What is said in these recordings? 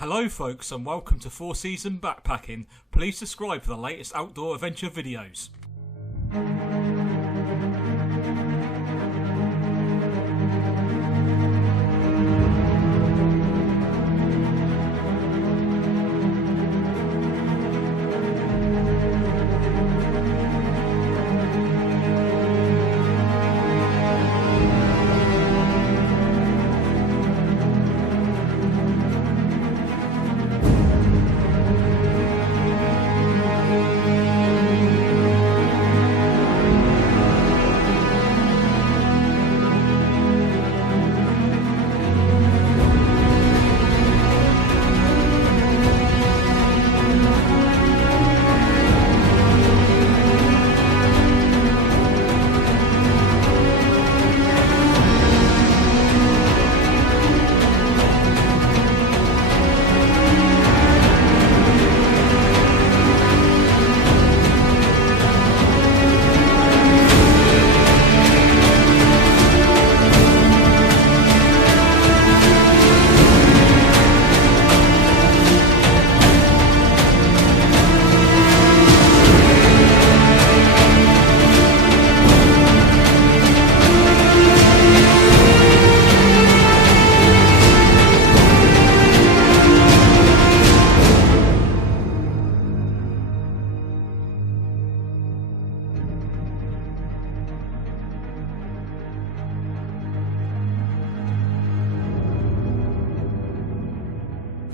Hello folks and welcome to 4 Season Backpacking. Please subscribe for the latest outdoor adventure videos.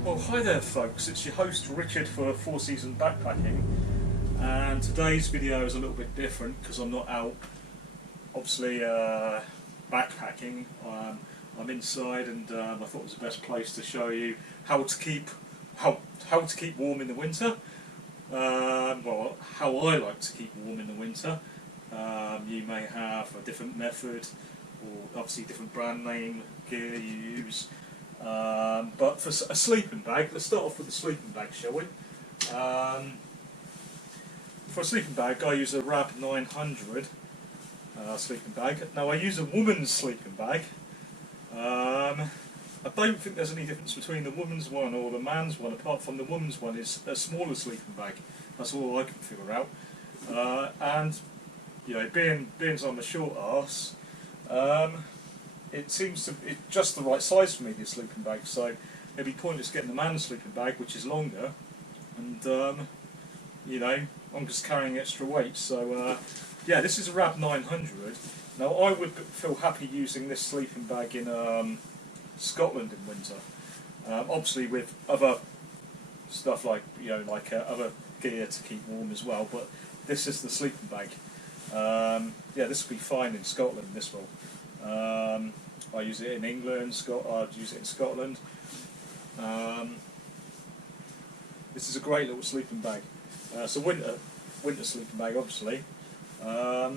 Well, hi there folks, it's your host Richard for 4 Season Backpacking, and today's video is a little bit different because I'm not out obviously backpacking. I'm inside, and I thought it was the best place to show you how to keep warm in the winter. Well, how I like to keep warm in the winter. You may have a different method, or obviously different brand name gear you use. But for a sleeping bag, let's start off with the sleeping bag, shall we? For a sleeping bag, I use a Rab 900 sleeping bag. Now I use a woman's sleeping bag. I don't think there's any difference between the woman's one or the man's one, apart from the woman's one is a smaller sleeping bag. That's all I can figure out. And you know, being I'm a short arse, it seems to be just the right size for me, this sleeping bag, so it'd be pointless getting the man's sleeping bag, which is longer, and you know, I'm just carrying extra weight. So yeah, this is a Rab 900. Now I would feel happy using this sleeping bag in Scotland in winter, obviously with other stuff like, you know, like other gear to keep warm as well, but this is the sleeping bag. Yeah, this would be fine in Scotland, this will. I use it in England, I'd use it in Scotland. This is a great little sleeping bag. It's a winter sleeping bag, obviously. I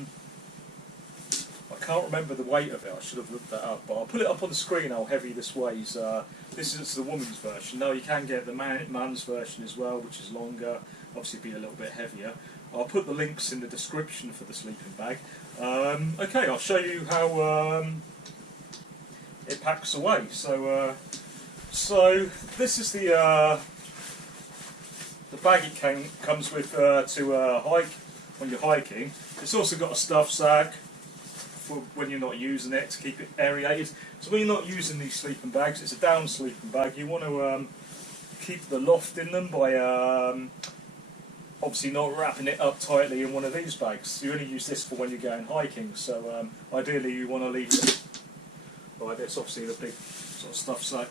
can't remember the weight of it, I should have looked that up, but I'll put it up on the screen how heavy this weighs. This is the woman's version. Now you can get the man's version as well, which is longer, obviously be a little bit heavier. I'll put the links in the description for the sleeping bag. Okay, I'll show you how it packs away. So this is the bag it comes with to hike when you're hiking. It's also got a stuff sack for when you're not using it, to keep it aerated. So when you're not using these sleeping bags, it's a down sleeping bag. You want to keep the loft in them by obviously not wrapping it up tightly in one of these bags. You only use this for when you're going hiking, so ideally you want to leave it like this, obviously the big sort of stuff sack.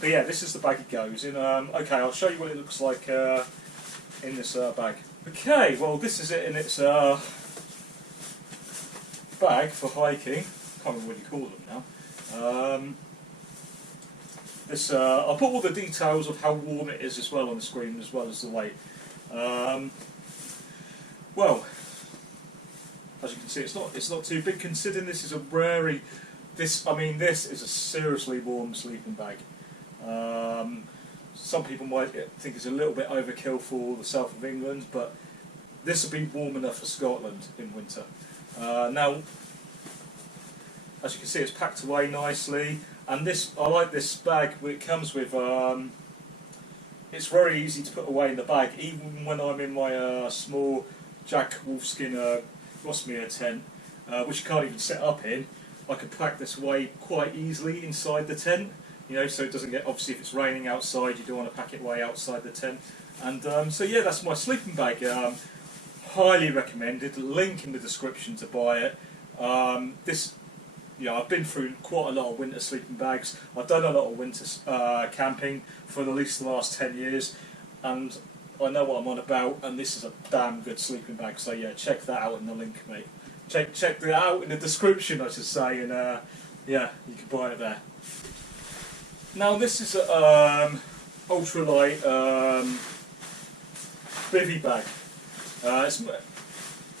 But yeah, this is the bag it goes in. Okay, I'll show you what it looks like in this bag. Okay, well this is it in its bag for hiking. Can't remember what you call them now. I'll put all the details of how warm it is as well on the screen, as well as the weight. Well, as you can see, it's not too big. Considering this is this is a seriously warm sleeping bag. Some people might think it's a little bit overkill for the south of England, but this will be warm enough for Scotland in winter. Now, as you can see, it's packed away nicely. And this, I like this bag. It comes with. It's very easy to put away in the bag, even when I'm in my small Jack Wolfskin Rossmere tent, which you can't even set up in. I could pack this away quite easily inside the tent, you know, so it doesn't get, obviously if it's raining outside you don't want to pack it away outside the tent. And so yeah, that's my sleeping bag. Highly recommended, link in the description to buy it. I've been through quite a lot of winter sleeping bags. I've done a lot of winter camping for at least the last 10 years, and I know what I'm on about, and this is a damn good sleeping bag, so yeah, check that out in the link, mate. Check that out in the description, I should say, and yeah, you can buy it there. Now this is a ultralight bivy bag.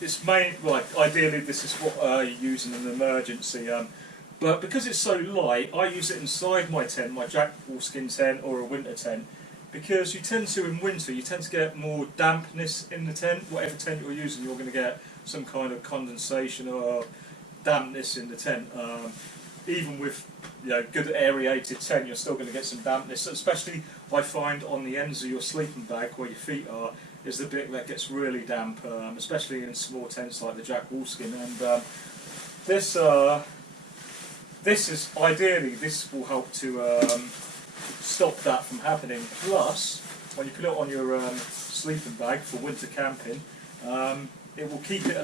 It's main, like, ideally this is what you use in an emergency, but because it's so light, I use it inside my tent, my Jack Wolfskin tent or a winter tent, because you tend to, in winter, you tend to get more dampness in the tent. Whatever tent you're using, you're going to get some kind of condensation or dampness in the tent. Even with, you know, good aerated tent, you're still going to get some dampness, especially I find on the ends of your sleeping bag where your feet are, is the bit that gets really damp, especially in small tents like the Jack Wolfskin. And this is ideally, this will help to stop that from happening. Plus, when you put it on your sleeping bag for winter camping, it will keep it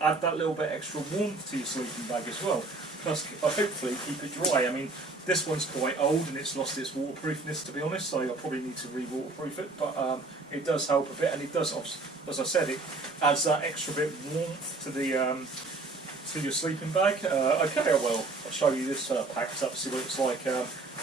add that little bit extra warmth to your sleeping bag as well. Plus, hopefully keep it dry. I mean, this one's quite old and it's lost its waterproofness, to be honest, so I'll probably need to re-waterproof it, but it does help a bit, and it does, as I said, it adds that extra bit of warmth to the to your sleeping bag. Okay, well, I'll show you this packed up, see what it's like.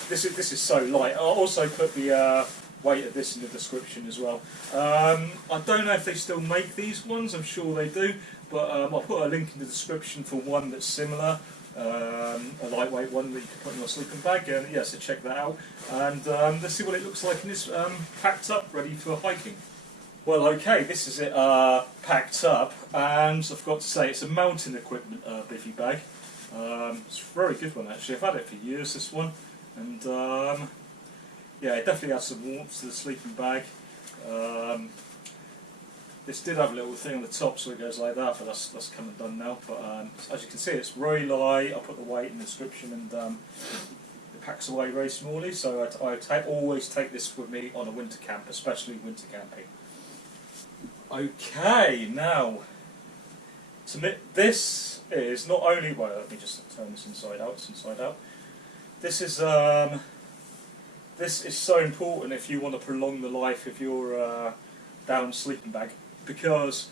This is so light. I'll also put the weight of this in the description as well. I don't know if they still make these ones, I'm sure they do, but I'll put a link in the description for one that's similar. A lightweight one that you can put in your sleeping bag, and yeah, so check that out, and let's see what it looks like in this packed up, ready for hiking. Well, okay, this is it packed up, and I've got to say it's a mountain equipment bivy bag. It's a very good one actually. I've had it for years, this one, and yeah, it definitely adds some warmth to the sleeping bag. This did have a little thing on the top, so it goes like that, but that's come and done now. But as you can see, it's very light. I'll put the weight in the description, and it packs away very smallly. So I always take this with me on a winter camp, especially winter camping. Okay, now this is not only, well, let me just turn this inside out. It's inside out. This is so important if you want to prolong the life of your down sleeping bag, because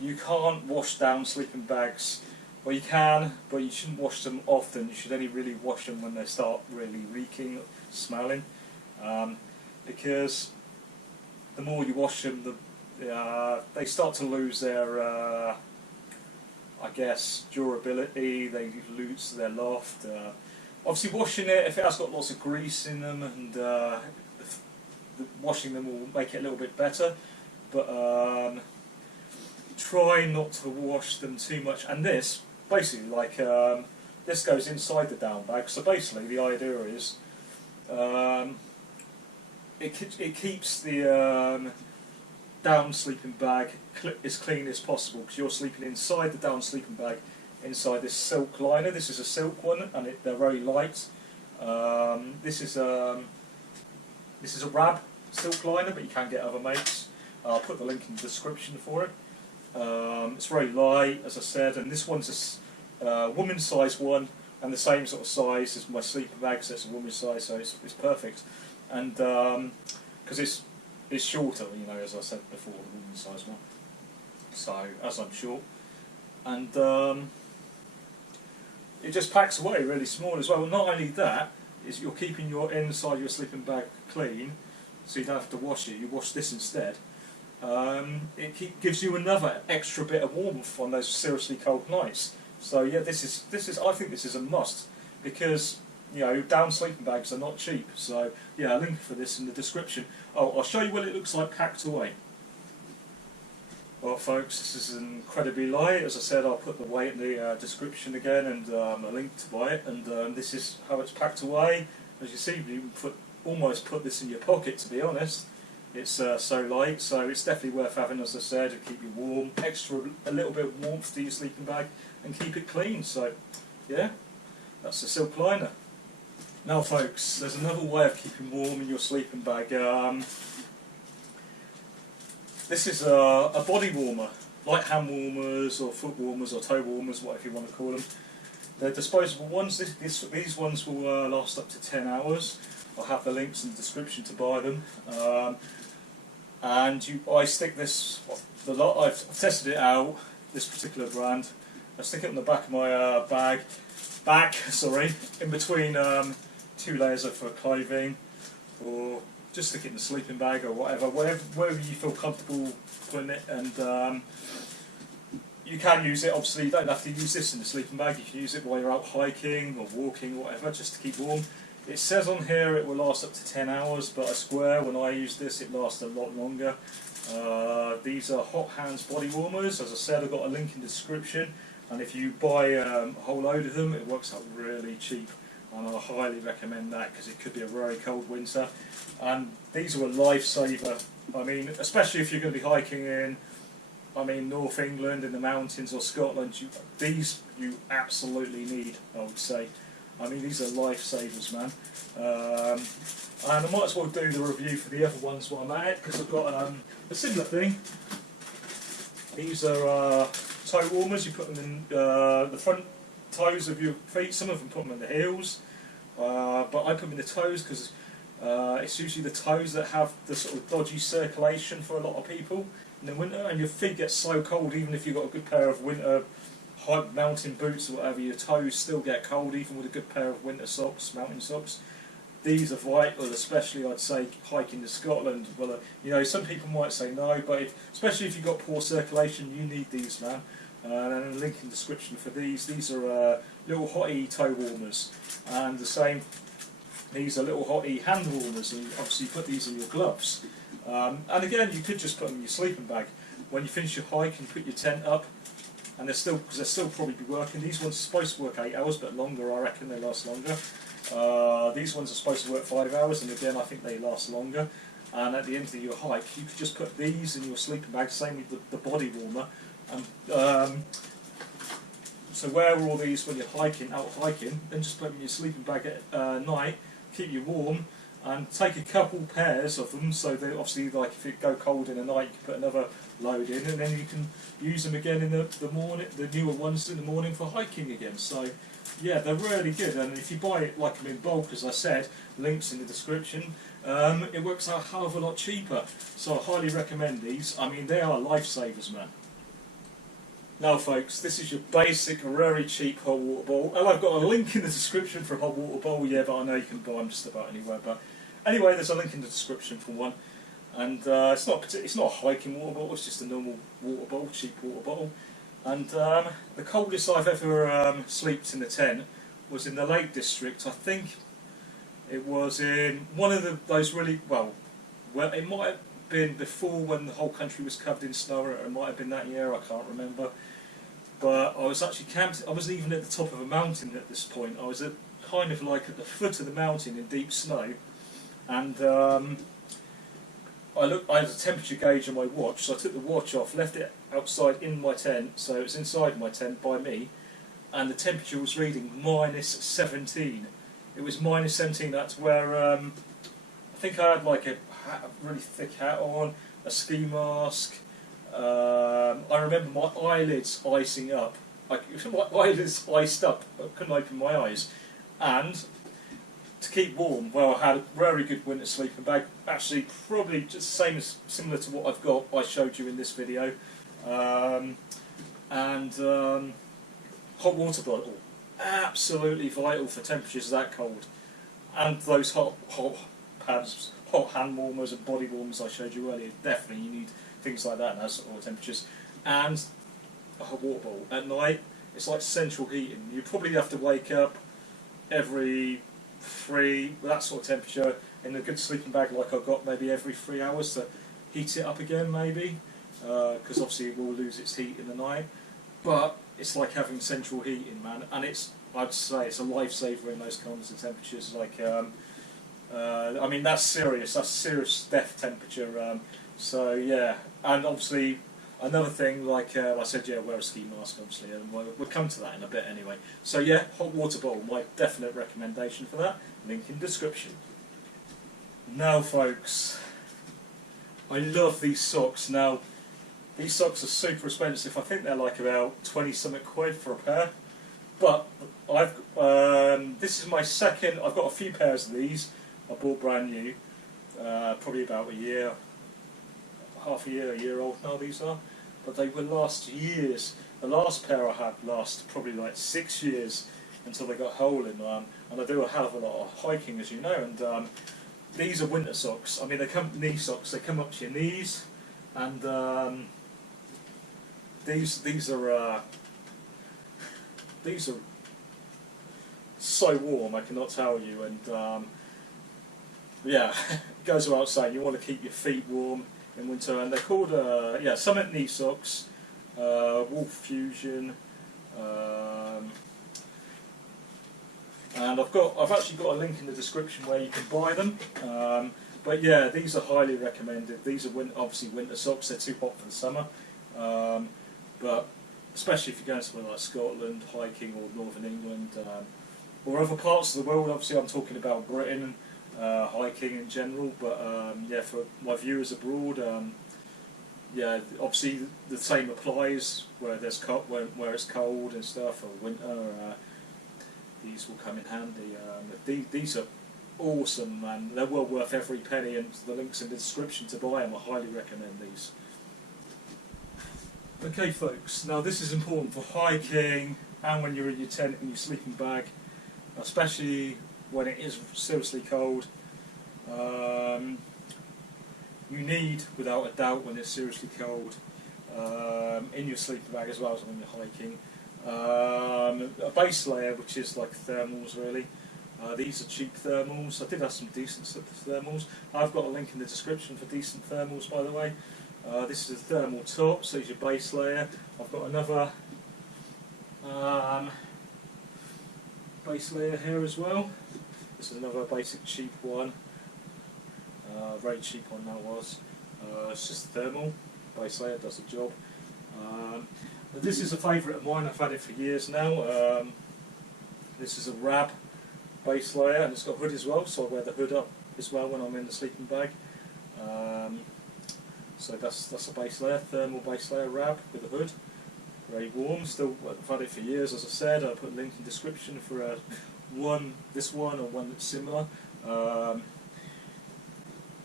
you can't wash down sleeping bags. Well, you can, but you shouldn't wash them often. You should only really wash them when they start really reeking, smelling, because the more you wash them, they start to lose their, I guess, durability. They lose their loft. Obviously, washing it, if it has got lots of grease in them, and washing them will make it a little bit better. But try not to wash them too much. And this, basically, like, this goes inside the down bag. So basically, the idea is it keeps the down sleeping bag as clean as possible, because you're sleeping inside the down sleeping bag, inside this silk liner. This is a silk one, and they're very light. This is a Rab silk liner, but you can get other makes. I'll put the link in the description for it. It's very light, as I said, and this one's a woman's size one, and the same sort of size as my sleeping bag, so it's a woman's size, so it's perfect. And because it's shorter, you know, as I said before, the woman's size one. So as I'm short, and it just packs away really small as well. Not only that, is you're keeping your inside your sleeping bag clean, so you don't have to wash it. You wash this instead. It gives you another extra bit of warmth on those seriously cold nights. So yeah, this is I think this is a must, because you know, down sleeping bags are not cheap. So yeah, a link for this in the description. Oh, I'll show you what it looks like packed away. Well folks, this is incredibly light. As I said, I'll put the weight in the description again and a link to buy it, and this is how it's packed away. As you see, you can almost put this in your pocket, to be honest. It's so light, so it's definitely worth having, as I said, to keep you warm, a little bit of warmth to your sleeping bag and keep it clean. So yeah, that's the silk liner. Now folks, there's another way of keeping warm in your sleeping bag. This is a body warmer, like hand warmers or foot warmers or toe warmers, whatever you want to call them. They're disposable ones. These ones will last up to 10 hours. I'll have the links in the description to buy them. I stick this, I've tested it out, this particular brand. I stick it on the back of my in between 2 layers of clothing, or just stick it in the sleeping bag or wherever you feel comfortable putting it. And you can use it, obviously you don't have to use this in the sleeping bag, you can use it while you're out hiking or walking or whatever, just to keep warm. It says on here it will last up to 10 hours, but I swear when I use this it lasts a lot longer. These are Hot Hands body warmers. As I said, I've got a link in the description, and if you buy a whole load of them it works out really cheap, and I highly recommend that because it could be a very cold winter. And these are a lifesaver. I mean, especially if you're going to be hiking in, North England in the mountains or Scotland, these you absolutely need, I would say. These are lifesavers, man. And I might as well do the review for the other ones while I'm at it, because I've got a similar thing. These are toe warmers. You put them in the front toes of your feet. Some of them put them in the heels, but I put them in the toes because it's usually the toes that have the sort of dodgy circulation for a lot of people in the winter, and your feet get so cold. Even if you've got a good pair of winter mountain boots or whatever, your toes still get cold even with a good pair of winter socks, mountain socks. These are vital, especially I'd say hiking to Scotland. Well, some people might say no, but especially if you've got poor circulation, you need these, man. And a link in the description for these. These are little hottie toe warmers, and the same. These are little hottie hand warmers, and obviously you put these in your gloves. And again, you could just put them in your sleeping bag. When you finish your hike and put your tent up, and they'll still probably be working. These ones are supposed to work 8 hours, but longer. I reckon they last longer. These ones are supposed to work 5 hours, and again, I think they last longer. And at the end of your hike, you could just put these in your sleeping bag. Same with the body warmer. And so wear all these when you're out hiking, then just put them in your sleeping bag at night. Keep you warm. And take a couple pairs of them, so they obviously, like if it go cold in the night, you can put another load in, and then you can use them again in the morning, the newer ones in the morning for hiking again. So yeah, they're really good, and if you buy it like them in bulk, as I said, links in the description, it works out a hell of a lot cheaper. So I highly recommend these. They are lifesavers, man. Now folks, this is your basic, very cheap hot water bottle, and I've got a link in the description for a hot water bottle, yeah, but I know you can buy them just about anywhere. But anyway, there's a link in the description for one, and it's not a hiking water bottle, it's just a normal water bottle, cheap water bottle. And the coldest I've ever slept in a tent was in the Lake District. I think it was in one of those really, well, it might have been before when the whole country was covered in snow, or it might have been that year, I can't remember. But I was actually camped, I wasn't even at the top of a mountain at this point, I was kind of like at the foot of the mountain in deep snow, and I had a temperature gauge on my watch, so I took the watch off, left it outside in my tent, so it was inside my tent by me, and the temperature was reading -17. It was -17, that's where, I think I had like a really thick hat on, a ski mask. I remember my eyelids icing up. My eyelids iced up. I couldn't open my eyes. And to keep warm, well, I had a very good winter sleeping bag. Actually, probably just similar to what I've got. I showed you in this video. Hot water bottle, absolutely vital for temperatures that cold. And those hot pads, hot hand warmers and body warmers I showed you earlier. Definitely, you need things like that in those sort of temperatures. And a hot water bottle at night, it's like central heating. You probably have to wake up every that sort of temperature in a good sleeping bag like I've got, maybe every 3 hours to heat it up again, maybe. because obviously it will lose its heat in the night. But it's like having central heating, man, and I'd say it's a lifesaver in those kinds of temperatures. Like, I mean, that's serious death temperature. So yeah, and obviously another thing, like I said, yeah, wear a ski mask, obviously, and we'll come to that in a bit anyway. So yeah, hot water bottle, my definite recommendation for that. Link in description. Now, folks, I love these socks. Now, these socks are super expensive. I think they're like about 20 something quid for a pair. But this is my second. I've got a few pairs of these. I bought brand new, probably about half a year old now. These are, but they will last years. The last pair I had lasted probably like 6 years until they got a hole in them. And I do a hell of a lot of hiking, as you know. And these are winter socks. I mean, they come knee socks. They come up to your knees, and these are so warm, I cannot tell you. And yeah, it goes without saying, you want to keep your feet warm in winter. And they're called Summit knee socks, Wolf Fusion. And I've actually got a link in the description where you can buy them. But yeah, these are highly recommended. These are obviously winter socks. They're too hot for the summer, but especially if you're going somewhere like Scotland, hiking, or Northern England, or other parts of the world. Obviously, I'm talking about Britain, hiking in general. But yeah, for my viewers abroad, yeah, obviously the same applies where where it's cold and stuff, or winter. These will come in handy. These are awesome, and they're well worth every penny, and the link's in the description to buy them. I highly recommend these. Okay, folks, now this is important for hiking and when you're in your tent and your sleeping bag, especially when it is seriously cold. You need, without a doubt, when it's seriously cold, in your sleeping bag as well as when you're hiking, a base layer, which is like thermals really. These are cheap thermals. I did have some decent thermals. I've got a link in the description for decent thermals, by the way. This is a thermal top, so it's your base layer. I've got another base layer here as well. This is another basic cheap one. Very cheap one that was. It's just thermal. Base layer does the job. This is a favourite of mine. I've had it for years now. This is a Rab base layer, and it's got a hood as well, so I wear the hood up as well when I'm in the sleeping bag. So that's a base layer, thermal base layer Rab with a hood. Very warm. Still, I've had it for years, as I said. I'll put a link in the description for this one or one that's similar.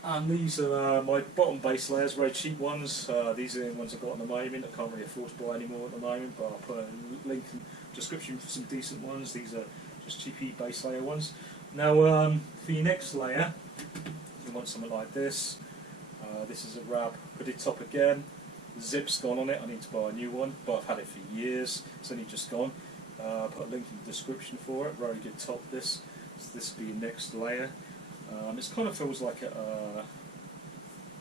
And these are my bottom base layers, very cheap ones. These are the ones I've got at the moment. I can't really afford to buy any more at the moment, but I'll put a link in the description for some decent ones. These are just cheapy base layer ones. Now, for your next layer, you want something like this. This is a Rab hooded top again. The zip's gone on it. I need to buy a new one, but I've had it for years. It's only just gone. I'll put a link in the description for it. Very good top. This will be your next layer. It kind of feels like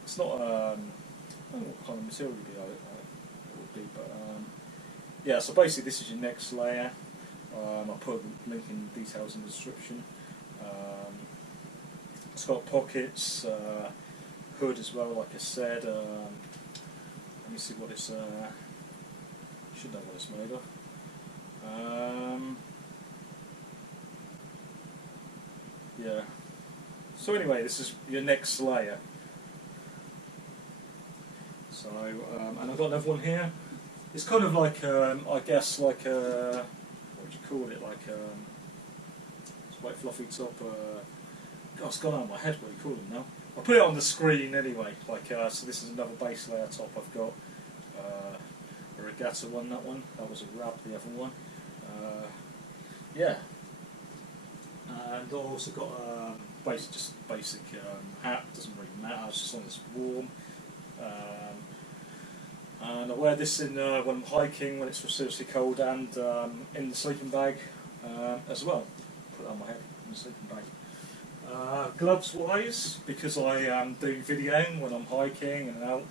it's not. I don't know what kind of material it would be, but yeah. So basically, this is your next layer. I'll put a link in the details in the description. It's got pockets, hood as well, like I said. Let me see what it's. Should know what it's made of. Yeah. So anyway, this is your next layer. So, and I've got another one here. It's kind of like, I guess, like what would you call it? Like, it's quite fluffy top. God, it's gone out of my head. What do you call them now? I'll put it on the screen anyway. Like, so this is another base layer top I've got. A Regatta one, that one. That was a Rab, the other one. Yeah. And I've also got just basic hat. Doesn't really matter. It's just on this warm. And I wear this in when I'm hiking, when it's seriously cold, and in the sleeping bag as well. Put that on my head in the sleeping bag. Gloves wise, because I am doing videoing when I'm hiking and out,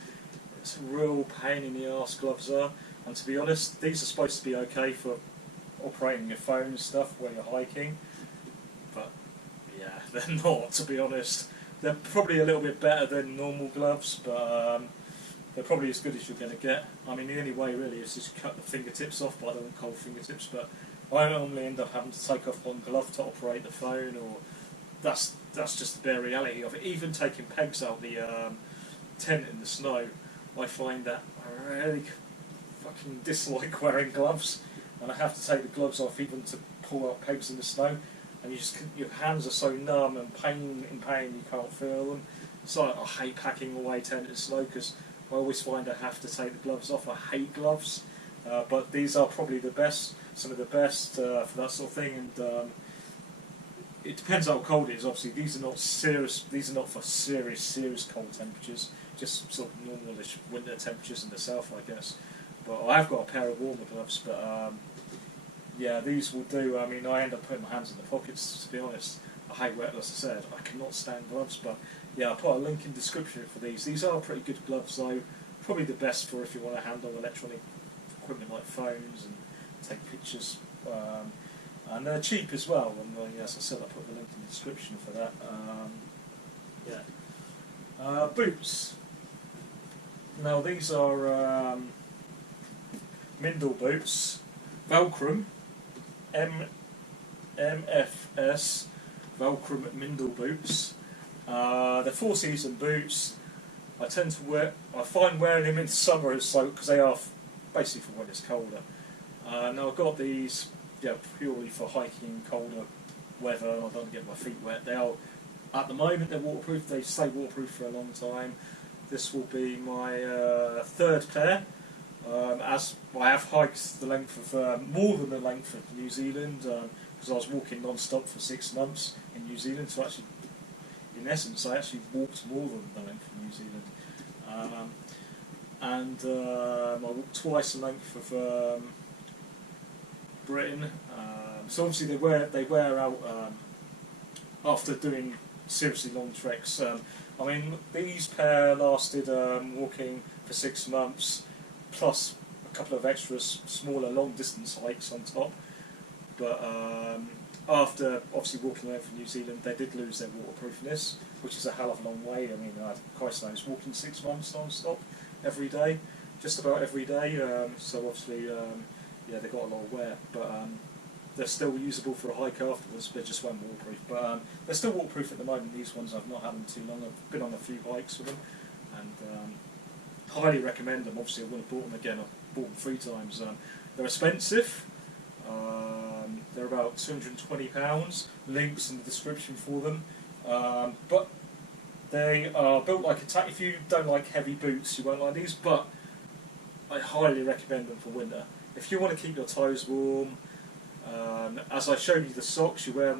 it's a real pain in the arse, gloves are. And to be honest, these are supposed to be okay for operating your phone and stuff where you're hiking, but yeah, they're not, to be honest. They're probably a little bit better than normal gloves, but they're probably as good as you're going to get. I mean, the only way really is just cut the fingertips off, but I don't want cold fingertips, but I normally end up having to take off one glove to operate the phone, or that's just the bare reality of it. Even taking pegs out the tent in the snow, I find that I really fucking dislike wearing gloves, and I have to take the gloves off even to pull out pegs in the snow, and your hands are so numb and in pain you can't feel them. So I hate packing away tent in snow because I always find I have to take the gloves off. I hate gloves, but these are probably the best, some of the best for that sort of thing. And it depends how cold it is. Obviously, these are not serious. These are not for serious cold temperatures. Just sort of normalish winter temperatures in the south, I guess. But I have got a pair of warmer gloves. But yeah, these will do. I mean, I end up putting my hands in the pockets. To be honest, I hate wet. As I said, I cannot stand gloves. But yeah, I'll put a link in the description for these. These are pretty good gloves, though. Probably the best for if you want to handle electronic equipment like phones and take pictures. And they're cheap as well. And as I said, I'll put the link in the description for that. Yeah. Boots. Now these are Mindel boots, Velcrum, MFS, Velcrum Mindel boots. They're 4-season boots. I find wearing them in summer is so because they are basically for when it's colder. Now I've got these, yeah, purely for hiking, colder weather. I don't get my feet wet. They are, at the moment, they're waterproof. They stay waterproof for a long time. This will be my third pair. As I have hiked the length of more than the length of New Zealand, because I was walking non-stop for 6 months in New Zealand. So actually, in essence, I actually walked more than the length of New Zealand. I walked twice the length of Britain. So obviously they wear out after doing seriously long treks. I mean, these pair lasted walking for 6 months, plus a couple of extra smaller long distance hikes on top. But after obviously walking away from New Zealand, they did lose their waterproofness, which is a hell of a long way. I mean, Christ knows, walking 6 months non-stop every day, just about every day. So obviously, yeah, they got a lot of wear, but they're still usable for a hike afterwards. They just weren't waterproof, but they're still waterproof at the moment. These ones, I've not had them too long. I've been on a few hikes with them, and highly recommend them. Obviously, I would have bought them again. I've bought them 3 times. They're expensive. They're about £220. Links in the description for them. But they are built like a tank. If you don't like heavy boots, you won't like these. But I highly recommend them for winter. If you want to keep your toes warm, as I showed you the socks you wear,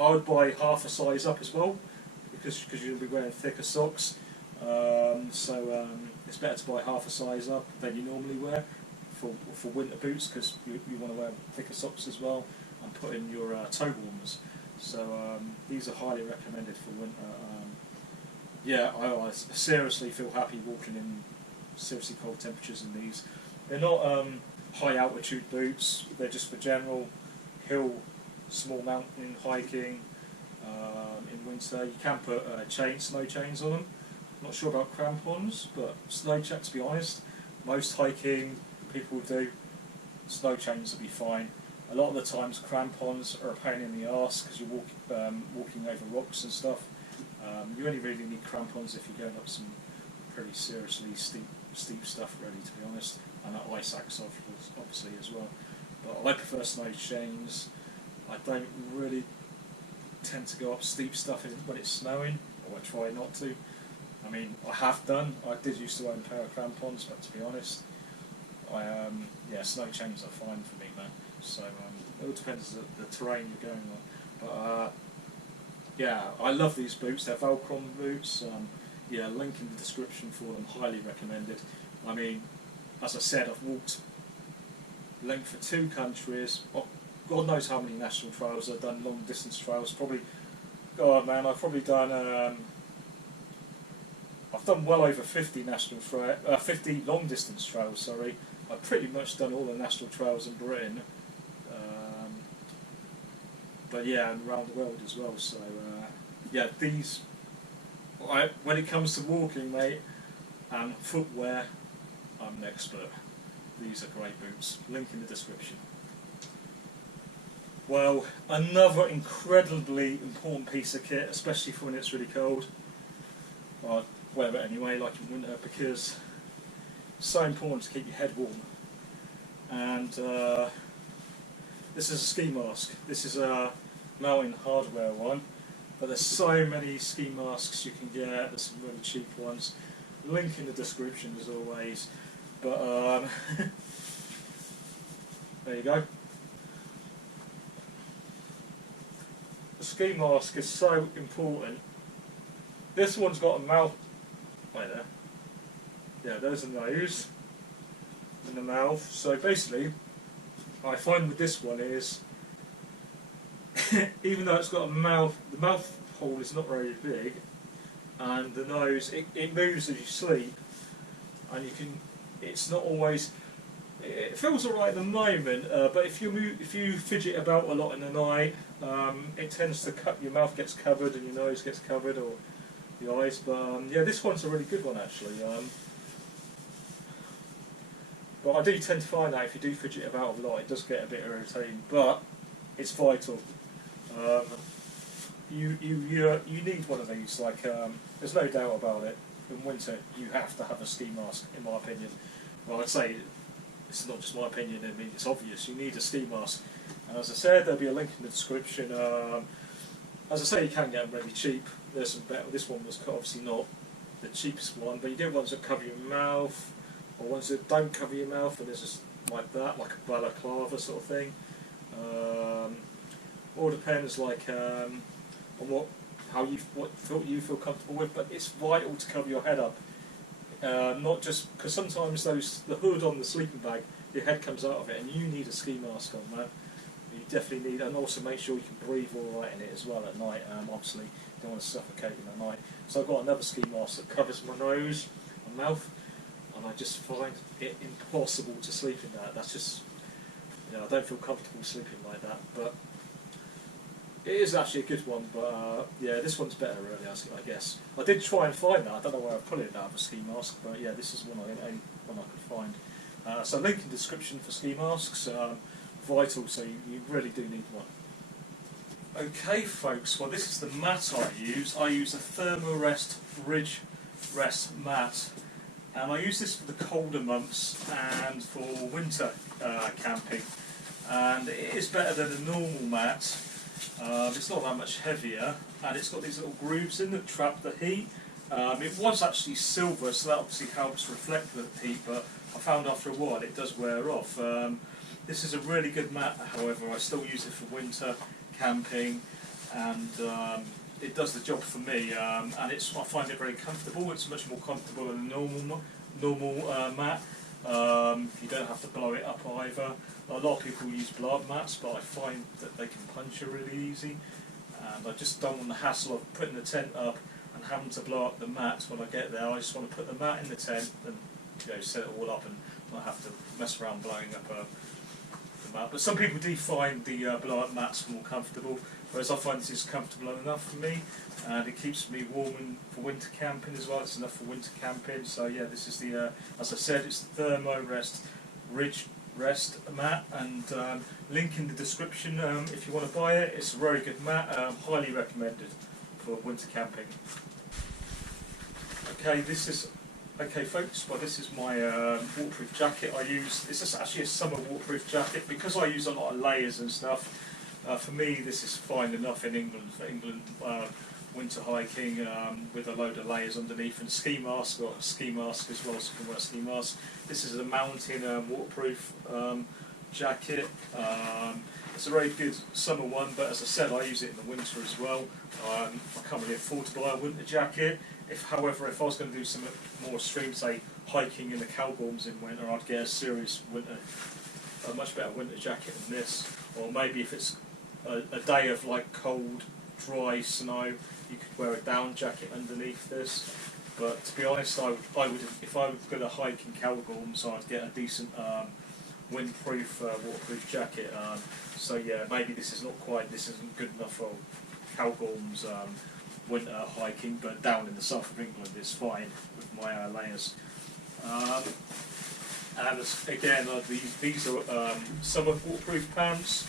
I would buy half a size up as well, because you'll be wearing thicker socks. So it's better to buy half a size up than you normally wear for winter boots, because you want to wear thicker socks as well, and put in your toe warmers. So these are highly recommended for winter. Yeah, I seriously feel happy walking in seriously cold temperatures in these. They're not high altitude boots, they're just for general hill, small mountain hiking in winter. You can put snow chains on them. Not sure about crampons, but to be honest, most hiking people do. Snow chains will be fine. A lot of the times crampons are a pain in the arse because you're walking over rocks and stuff. You only really need crampons if you're going up some pretty seriously steep stuff, really, to be honest, and ice axe obviously as well. But I prefer snow chains. I don't really tend to go up steep stuff when it's snowing, or I try not to. I mean, I have done. I did used to own a pair of crampons, but to be honest, yeah, snow chains are fine for me, man. So it all depends on the terrain you're going on. But yeah, I love these boots. They're Velcrum boots. Yeah, link in the description for them. Highly recommended. I mean, as I said, I've walked length for 2 countries. Oh, God knows how many national trails I've done. Long distance trails, probably. God, man, I've probably done I've done well over 50 50 long distance trails. Sorry, I've pretty much done all the national trails in Britain, but yeah, and around the world as well. So yeah, when it comes to walking, mate, and footwear, I'm an expert. These are great boots. Link in the description. Well, another incredibly important piece of kit, especially for when it's really cold. I wear it anyway, like in winter, because it's so important to keep your head warm. And this is a ski mask. This is a Mountain Hardwear one, but there's so many ski masks you can get. There's some really cheap ones. Link in the description as always. But there you go. The ski mask is so important. This one's got a mouth right there. Yeah, there's a nose and the mouth. So basically, what I find with this one is, even though it's got a mouth, the mouth hole is not very big, and the nose, it moves as you sleep, and you can. It's not always. It feels alright at the moment, but if you fidget about a lot in the night, it tends to your mouth gets covered and your nose gets covered, or the eyes. But yeah, this one's a really good one actually. But I do tend to find that if you do fidget about a lot, it does get a bit irritating. But it's vital. You need one of these. Like there's no doubt about it. In winter, you have to have a ski mask, in my opinion. Well, I'd say it's not just my opinion. I mean, it's obvious. You need a ski mask. And as I said, there'll be a link in the description. As I say, you can get them really cheap. There's some better. This one was obviously not the cheapest one, but you get ones that cover your mouth, or ones that don't cover your mouth, and there's just like that, like a balaclava sort of thing. All depends, like on what you feel comfortable with, but it's vital to cover your head up. Not just because sometimes the hood on the sleeping bag, your head comes out of it, and you need a ski mask on that. You definitely need, and also make sure you can breathe all right in it as well at night. Obviously, you don't want to suffocate in the night. So I've got another ski mask that covers my nose and mouth, and I just find it impossible to sleep in that. That's just, I don't feel comfortable sleeping like that. But it is actually a good one. But yeah, this one's better really, I guess. I did try and find that. I don't know where I put it out of a ski mask, but yeah, this is one I could find. So link in the description for ski masks. Vital, so you really do need one. Okay folks, well this is the mat I use. I use a Thermarest Ridge Rest mat, and I use this for the colder months and for winter camping, and it is better than a normal mat. It's not that much heavier, and it's got these little grooves in that trap the heat. It was actually silver, so that obviously helps reflect the heat, but I found after a while it does wear off. This is a really good mat, however. I still use it for winter camping, and it does the job for me. And I find it very comfortable. It's much more comfortable than a normal mat. You don't have to blow it up either. A lot of people use blow-up mats, but I find that they can puncture really easy, and I just don't want the hassle of putting the tent up and having to blow up the mat when I get there. I just want to put the mat in the tent and set it all up and not have to mess around blowing up the mat. But some people do find the blow-up mats more comfortable, whereas I find this is comfortable enough for me, and it keeps me warm for winter camping as well. It's enough for winter camping. So yeah, this is the as I said, it's the Thermarest Ridge Rest mat, and link in the description if you want to buy it. It's a very good mat, highly recommended for winter camping. Okay folks, well this is my waterproof jacket I use. This is actually a summer waterproof jacket because I use a lot of layers and stuff. For me this is fine enough in England, winter hiking with a load of layers underneath, and ski mask, or a ski mask as well, so you can wear a ski mask. This is a mountain waterproof jacket. It's a very good summer one, but as I said, I use it in the winter as well. I can't really afford to buy a winter jacket. However, if I was going to do some more extreme, say hiking in the Cairngorms in winter, I'd get a much better winter jacket than this. Or maybe if it's a day of like cold, dry snow, you could wear a down jacket underneath this. But to be honest, I would if I was going to hike in Cairngorms, I'd get a decent windproof, waterproof jacket. So yeah, maybe this isn't good enough for Cairngorms winter hiking, but down in the south of England it's fine with my layers. And again, these are summer waterproof pants.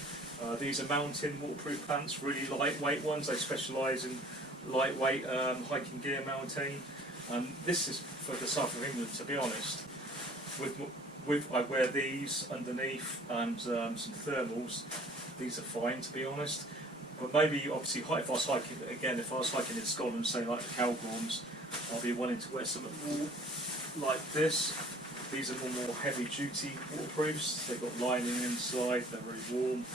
These are mountain waterproof pants, really lightweight ones. They specialise in lightweight hiking gear mounting. And this is for the south of England, to be honest. I wear these underneath and some thermals. These are fine, to be honest. But maybe, obviously, if I was hiking in Scotland, say like the Cairngorms, I'll be wanting to wear something more like this. These are more heavy-duty waterproofs. They've got lining inside. They're very warm,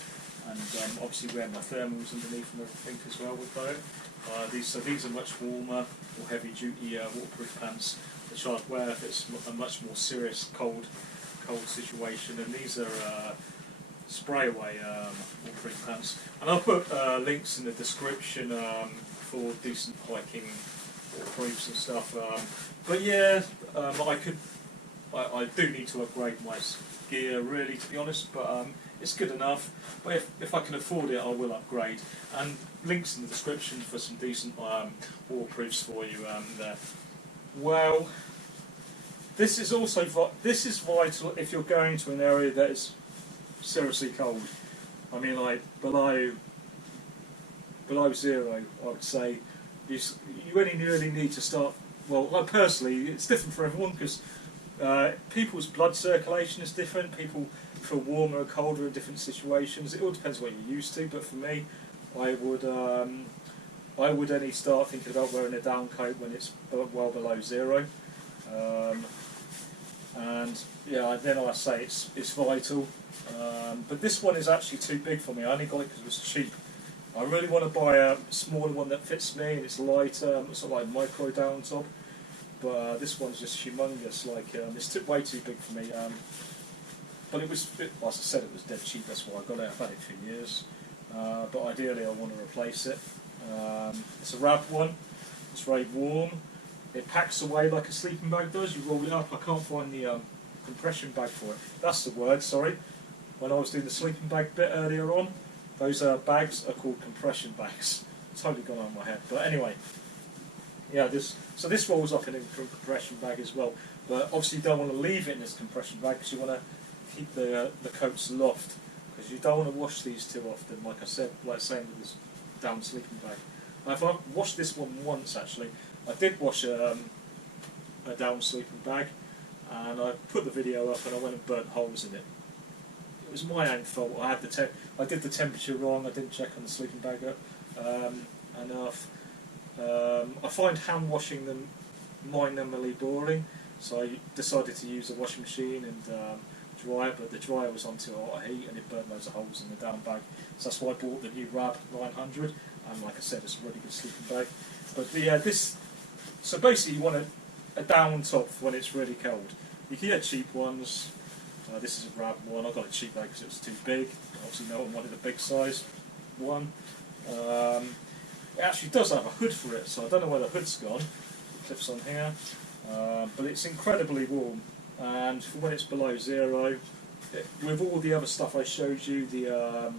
and obviously wear my thermals underneath and everything as well with those. These are much warmer, more heavy-duty waterproof pants, which I'd wear if it's a much more serious cold situation. And these are spray-away waterproof pants. And I'll put links in the description for decent hiking waterproofs and stuff. But yeah, I do need to upgrade my gear, really, to be honest, but it's good enough. But if I can afford it, I will upgrade. And links in the description for some decent waterproofs for you there. Well, this is vital if you're going to an area that is seriously cold. I mean, like below zero, I would say. You only really need to start. Well, I personally, it's different for everyone because people's blood circulation is different. People feel warmer or colder in different situations. It all depends what you're used to. But for me, I would only start thinking about wearing a down coat when it's well below zero. And yeah, then I say it's vital. But this one is actually too big for me. I only got it because it was cheap. I really want to buy a smaller one that fits me and it's lighter, sort of like micro down top. But this one's just humongous. Like it's way too big for me. But it was, as I said, it was dead cheap. That's why I got it. I've had it for years. But ideally, I want to replace it. It's a Rab one. It's very warm. It packs away like a sleeping bag does. You roll it up. I can't find the compression bag for it. That's the word. Sorry. When I was doing the sleeping bag bit earlier on, those bags are called compression bags. Totally gone on my head. But anyway, yeah. This rolls up in a compression bag as well. But obviously, you don't want to leave it in this compression bag because you want to keep the coats aloft. Because you don't want to wash these too often. Like I said, like saying with this down sleeping bag. I've washed this one once actually. I did wash a down sleeping bag, and I put the video up and I went and burnt holes in it. It was my own fault. I did the temperature wrong. I didn't check on the sleeping bag enough. I find hand washing them minimally boring, so I decided to use a washing machine and dryer. But the dryer was on too hot a heat and it burnt loads of holes in the down bag. So that's why I bought the new Rab 900. And like I said, it's a really good sleeping bag. But yeah, so basically you want a down top when it's really cold. You can get cheap ones. This is a Rab one. I got a cheap bag because it was too big. Obviously no one wanted a big size one. It actually does have a hood for it, so I don't know where the hood's gone. It clips on here. But it's incredibly warm. And for when it's below zero, with all the other stuff I showed you, the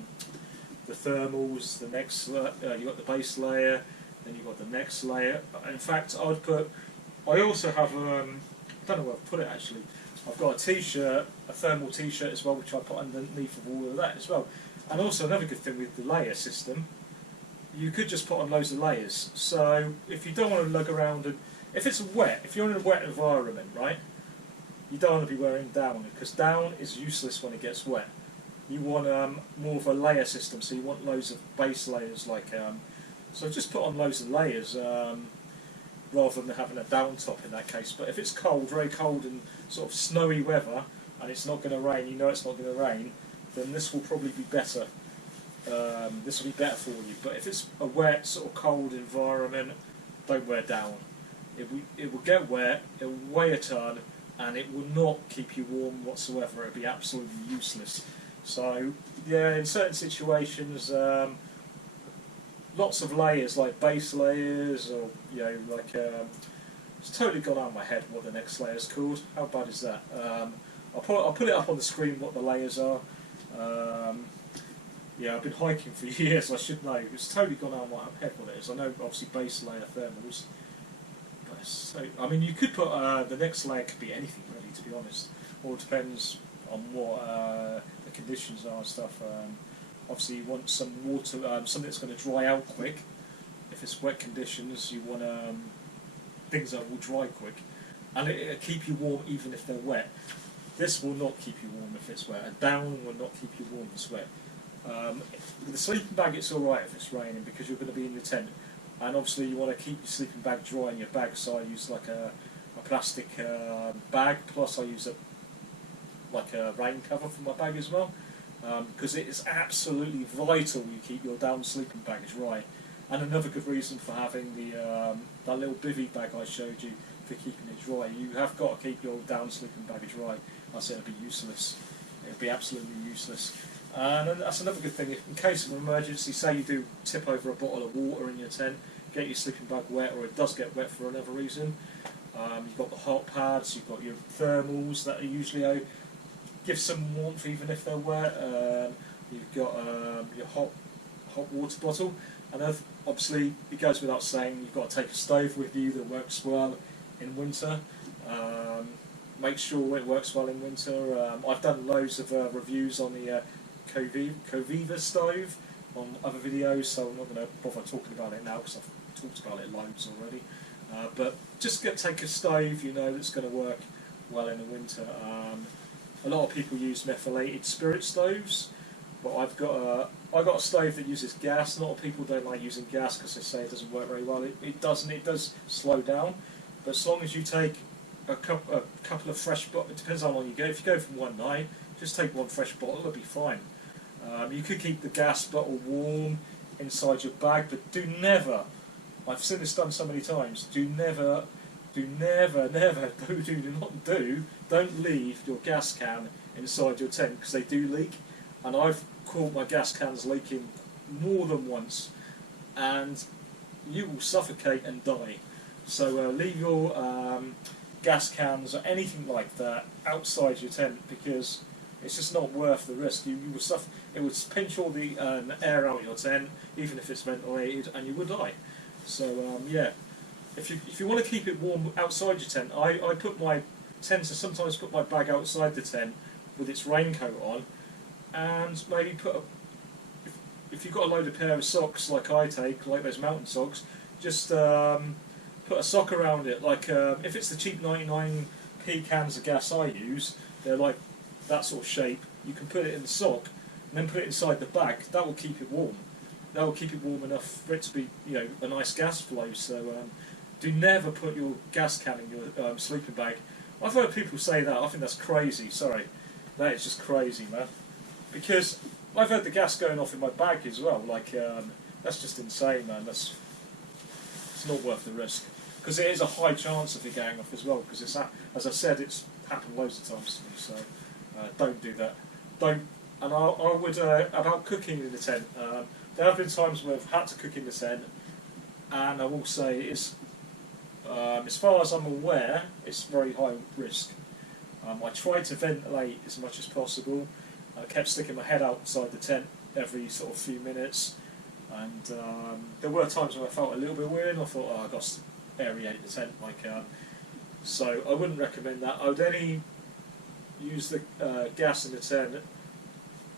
thermals, the next you got the base layer, then you got the next layer. In fact, I also have I don't know where I've put it actually. I've got a t-shirt, a thermal t-shirt as well, which I put underneath of all of that as well. And also another good thing with the layer system, you could just put on loads of layers. So if you don't want to lug around and if you're in a wet environment, right, you don't want to be wearing down because down is useless when it gets wet. You want more of a layer system, so you want loads of base layers, so just put on loads of layers rather than having a down top in that case. But if it's cold, very cold and sort of snowy weather, and it's not going to rain, you know it's not going to rain, then this will probably be better. This will be better for you. But if it's a wet, sort of cold environment, don't wear down. It will get wet, it will weigh a ton, and it will not keep you warm whatsoever. It'll be absolutely useless. So yeah, in certain situations, lots of layers like base layers, or It's totally gone out of my head what the next layer is called. How bad is that? I'll put it up on the screen what the layers are. Yeah, I've been hiking for years, I should know. It's totally gone out of my head what it is. I know obviously base layer thermals. But it's so, I mean, you could put, the next layer could be anything really, to be honest. All depends on what the conditions are and stuff. Obviously you want some water, something that's going to dry out quick. If it's wet conditions, you want things that will dry quick. And it'll keep you warm even if they're wet. This will not keep you warm if it's wet. A down will not keep you warm if it's wet. With the sleeping bag it's alright if it's raining because you're going to be in your tent. And obviously you want to keep your sleeping bag dry in your bag, so I use like a plastic bag, plus I use a rain cover for my bag as well. Because it is absolutely vital you keep your down sleeping bag dry. And another good reason for having that little bivvy bag I showed you for keeping it dry. You have got to keep your down sleeping bag dry. I said it'd be useless. It'd be absolutely useless. And that's another good thing. If, in case of an emergency, say you do tip over a bottle of water in your tent, get your sleeping bag wet, or it does get wet for another reason. You've got the hot pads, you've got your thermals that are usually give some warmth even if they're wet. You've got your hot water bottle, and obviously it goes without saying you've got to take a stove with you that works well in winter. Make sure it works well in winter. I've done loads of reviews on the Coviva stove on other videos, so I'm not going to bother talking about it now because I've talked about it loads already. But just take a stove, you know, that's going to work well in the winter. A lot of people use methylated spirit stoves, but I've got a stove that uses gas. A lot of people don't like using gas because they say it doesn't work very well. It doesn't. It does slow down, but as long as you take a couple of fresh bottles, it depends how long you go. If you go for one night, just take one fresh bottle, it'll be fine. You could keep the gas bottle warm inside your bag, but do never, I've seen this done so many times, don't leave your gas can inside your tent, because they do leak, and I've caught my gas cans leaking more than once, and you will suffocate and die. So leave your gas cans or anything like that outside your tent, because it's just not worth the risk. You will suffer. It would pinch all the air out of your tent, even if it's ventilated, and you would die. So yeah, if you want to keep it warm outside your tent, I tend to sometimes put my bag outside the tent with its raincoat on, and maybe if you've got a load of pair of socks like I take, like those mountain socks, just put a sock around it. Like if it's the cheap 99p cans of gas I use, they're like that sort of shape. You can put it in the sock and then put it inside the bag. That will keep it warm. That will keep it warm enough for it to be, you know, a nice gas flow. So do never put your gas can in your sleeping bag. I've heard people say that. I think that's crazy. Sorry, that is just crazy, man. Because I've heard the gas going off in my bag as well. Like that's just insane, man. It's not worth the risk, because it is a high chance of it going off as well. Because it's, as I said, it's happened loads of times to me. So don't do that. Don't. And I would about cooking in the tent. There have been times where I've had to cook in the tent, and I will say it's, as far as I'm aware, it's very high risk. I tried to ventilate as much as possible. I kept sticking my head outside the tent every sort of few minutes, and there were times when I felt a little bit weird, and I thought, oh, I've got to aerate the tent. So I wouldn't recommend that. I would only use the gas in the tent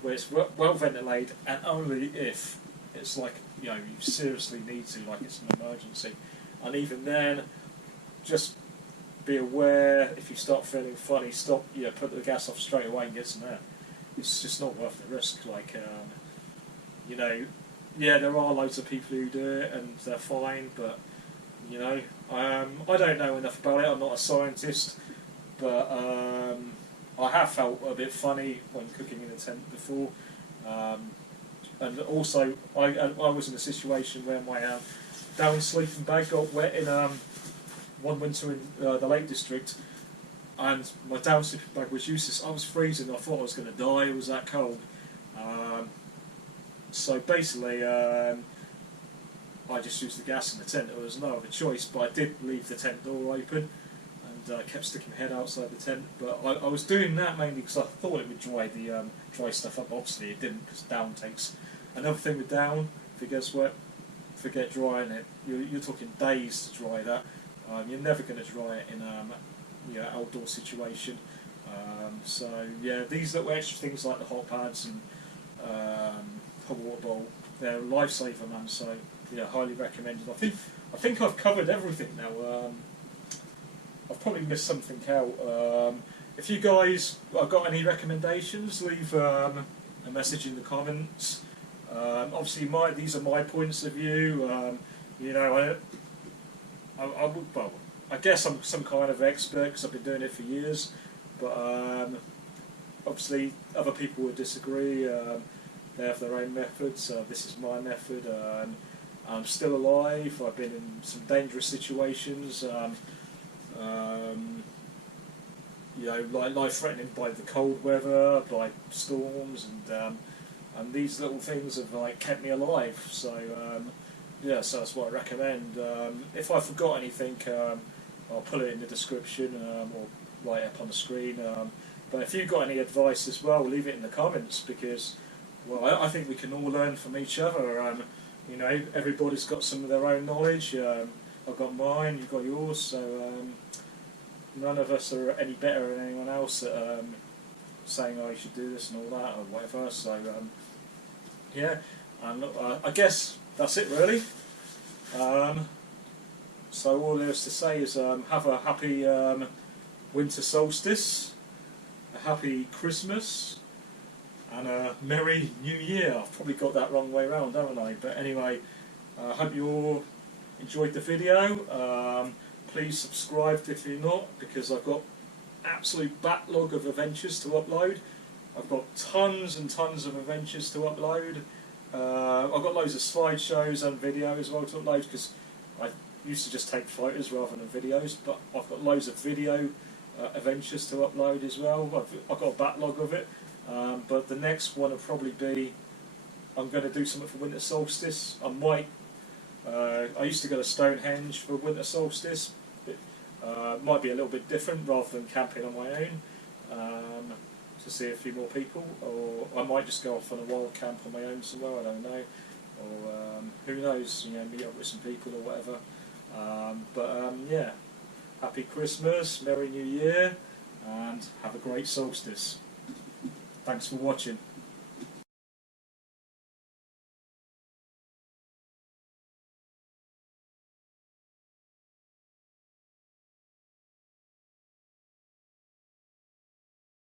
where it's well ventilated, and only if it's like, you know, you seriously need to, like it's an emergency. And even then, just be aware, if you start feeling funny, stop, you know, put the gas off straight away and get some air. It's just not worth the risk. Like, you know, yeah, there are loads of people who do it and they're fine, but, you know, I don't know enough about it. I'm not a scientist, but I have felt a bit funny when cooking in a tent before. And also, I was in a situation where my down sleeping bag got wet in one winter in the Lake District, and my down sleeping bag was useless. I was freezing. I thought I was going to die. It was that cold. So basically, I I just used the gas in the tent. There was no other choice, but I did leave the tent door open and kept sticking my head outside the tent. But I was doing that mainly because I thought it would dry the dry stuff up. Obviously, it didn't, because down takes. Another thing with down, if it gets wet, forget drying it. You're talking days to dry that. You're never going to dry it in outdoor situation. So yeah, these little extra things like the hot pads and hot water bowl, they're a lifesaver, man. So yeah, highly recommended. I think I've covered everything now. I've probably missed something out. If you guys have got any recommendations, leave a message in the comments. Obviously, these are my points of view. I guess I'm some kind of expert because I've been doing it for years. But obviously, other people would disagree. They have their own methods. This is my method. I'm still alive. I've been in some dangerous situations. Like life-threatening by the cold weather, by storms, and these little things have kept me alive. So yeah, so that's what I recommend. If I forgot anything, I'll put it in the description or write it up on the screen. But if you've got any advice as well, leave it in the comments, because I think we can all learn from each other. Everybody's got some of their own knowledge. I've got mine, you've got yours, so none of us are any better than anyone else at saying, oh, you should do this and all that or whatever. So yeah, and I guess that's it really. So all there is to say is have a happy winter solstice, a happy Christmas, and a Merry New Year. I've probably got that wrong way around, haven't I? But anyway, I hope you all enjoyed the video. Please subscribe if you're not, because I've got absolute backlog of adventures to upload. I've got tons and tons of adventures to upload. I've got loads of slideshows and video as well to upload, because I used to just take photos rather than videos, but I've got loads of video adventures to upload as well. I've got a backlog of it. But the next one will probably be, I'm going to do something for winter solstice. I used to go to Stonehenge for winter solstice. Might be a little bit different rather than camping on my own, to see a few more people, or I might just go off on a wild camp on my own somewhere, I don't know, or who knows, meet up with some people or whatever. Yeah, happy Christmas, Merry New Year, and have a great solstice. Thanks for watching.